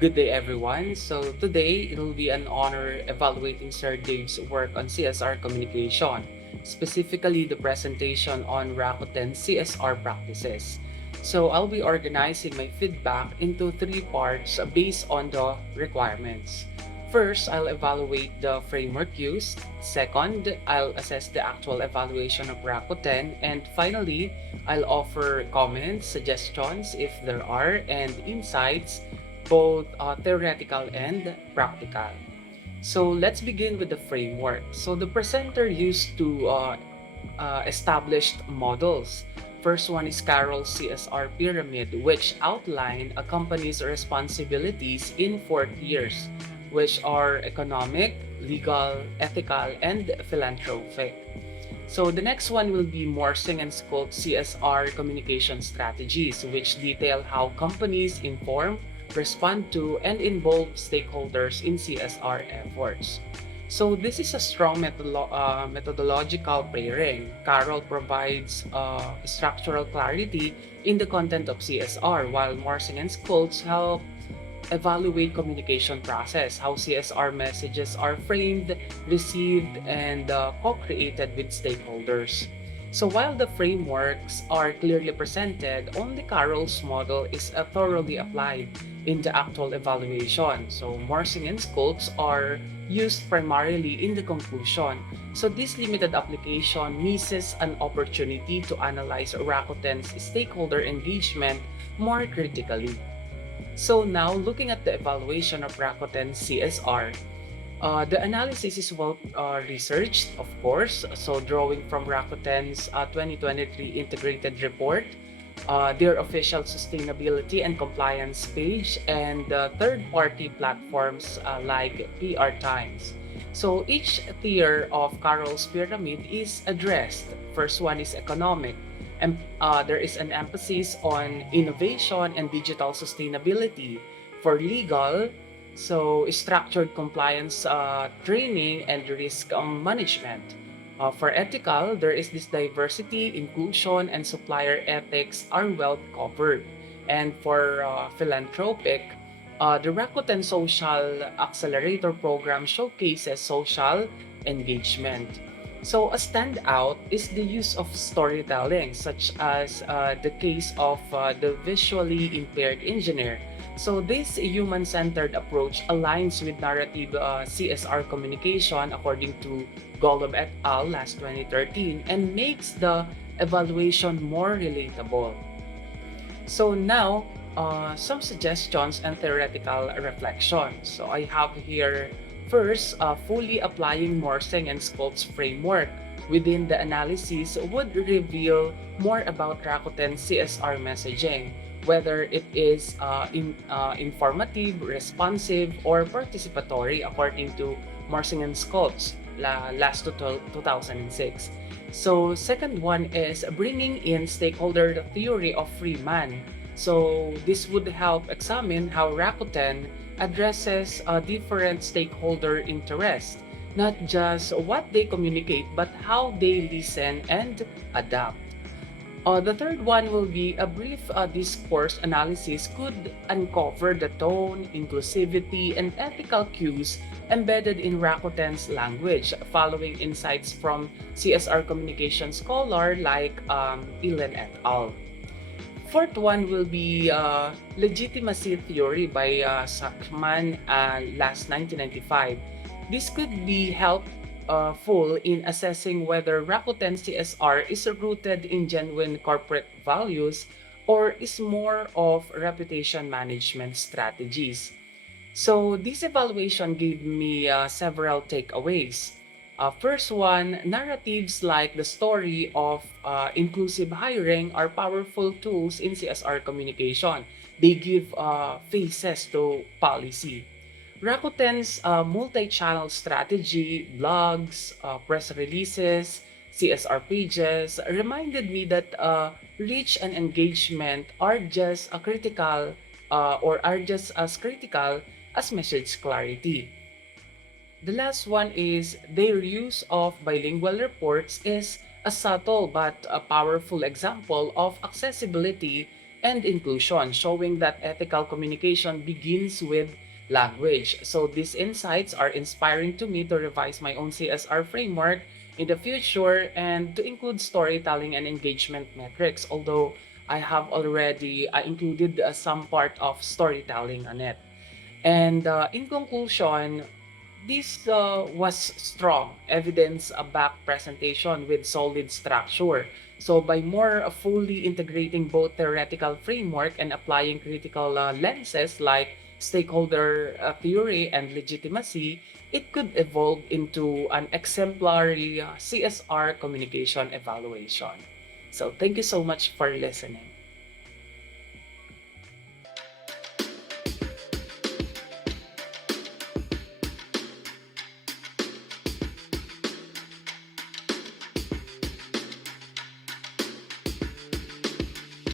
Good day, everyone. So today it will be an honor evaluating Sir Dave's work on CSR communication, specifically the presentation on Rakuten CSR practices. So I'll be organizing my feedback into three parts based on the requirements. First, I'll evaluate the framework used. Second, I'll assess the actual evaluation of Rakuten. And finally, I'll offer comments, suggestions if there are, and insights both theoretical and practical. So let's begin with the framework. So the presenter used to established models. First one is Carroll's CSR pyramid, which outline a company's responsibilities in four tiers, which are economic, legal, ethical, and philanthropic. So the next one will be Morsing and Scope CSR communication strategies, which detail how companies inform, respond to, and involve stakeholders in CSR efforts. So this is a strong methodological pairing. Carol provides structural clarity in the content of CSR, while Morsing and Schultz help evaluate communication process, how CSR messages are framed, received, and co-created with stakeholders. So while the frameworks are clearly presented, only Carroll's model is thoroughly applied in the actual evaluation. So Morsing and Schultz are used primarily in the conclusion. So this limited application misses an opportunity to analyze Rakuten's stakeholder engagement more critically. So now, looking at the evaluation of Rakuten CSR, the analysis is well researched, of course. So drawing from Rakuten's 2023 integrated report, their official sustainability and compliance page, and third-party platforms like PR Times. So each tier of Carroll's pyramid is addressed. First one is economic, and there is an emphasis on innovation and digital sustainability. For legal, so structured compliance training and risk management. For ethical, there is this diversity, inclusion, and supplier ethics are well covered. And for philanthropic, the Rakuten Social Accelerator Program showcases social engagement. So a standout is the use of storytelling, such as the case of the visually impaired engineer. So this human-centered approach aligns with narrative CSR communication according to Golub et al. Last 2013 and makes the evaluation more relatable. So now, some suggestions and theoretical reflections. So I have here first, fully applying Morsing and Sculpt's framework within the analysis would reveal more about Rakuten CSR messaging, whether it is informative, responsive, or participatory according to Morsing and Sculpt's last 2006. So second one is bringing in stakeholder theory of free man. So this would help examine how Rakuten addresses different stakeholder interests, not just what they communicate, but how they listen and adapt. The third one will be a brief discourse analysis could uncover the tone, inclusivity, and ethical cues embedded in Rakuten's language, following insights from CSR communication scholar like Ilan et al. Fourth one will be legitimacy theory by Sackman last 1995. This could be helpful in assessing whether Rakuten CSR is rooted in genuine corporate values or is more of reputation management strategies. So this evaluation gave me several takeaways. First one, narratives like the story of inclusive hiring are powerful tools in CSR communication. They give faces to policy. Rakuten's multi-channel strategy, blogs, press releases, CSR pages reminded me that reach and engagement are just a critical or are just as critical as message clarity. The last one is their use of bilingual reports is a subtle but a powerful example of accessibility and inclusion, showing that ethical communication begins with language. So these insights are inspiring to me to revise my own CSR framework in the future and to include storytelling and engagement metrics, although I have already included some part of storytelling on it. And in conclusion, this was strong evidence backed presentation with solid structure. So by more fully integrating both theoretical framework and applying critical lenses like stakeholder theory and legitimacy, it could evolve into an exemplary CSR communication evaluation. So thank you so much for listening.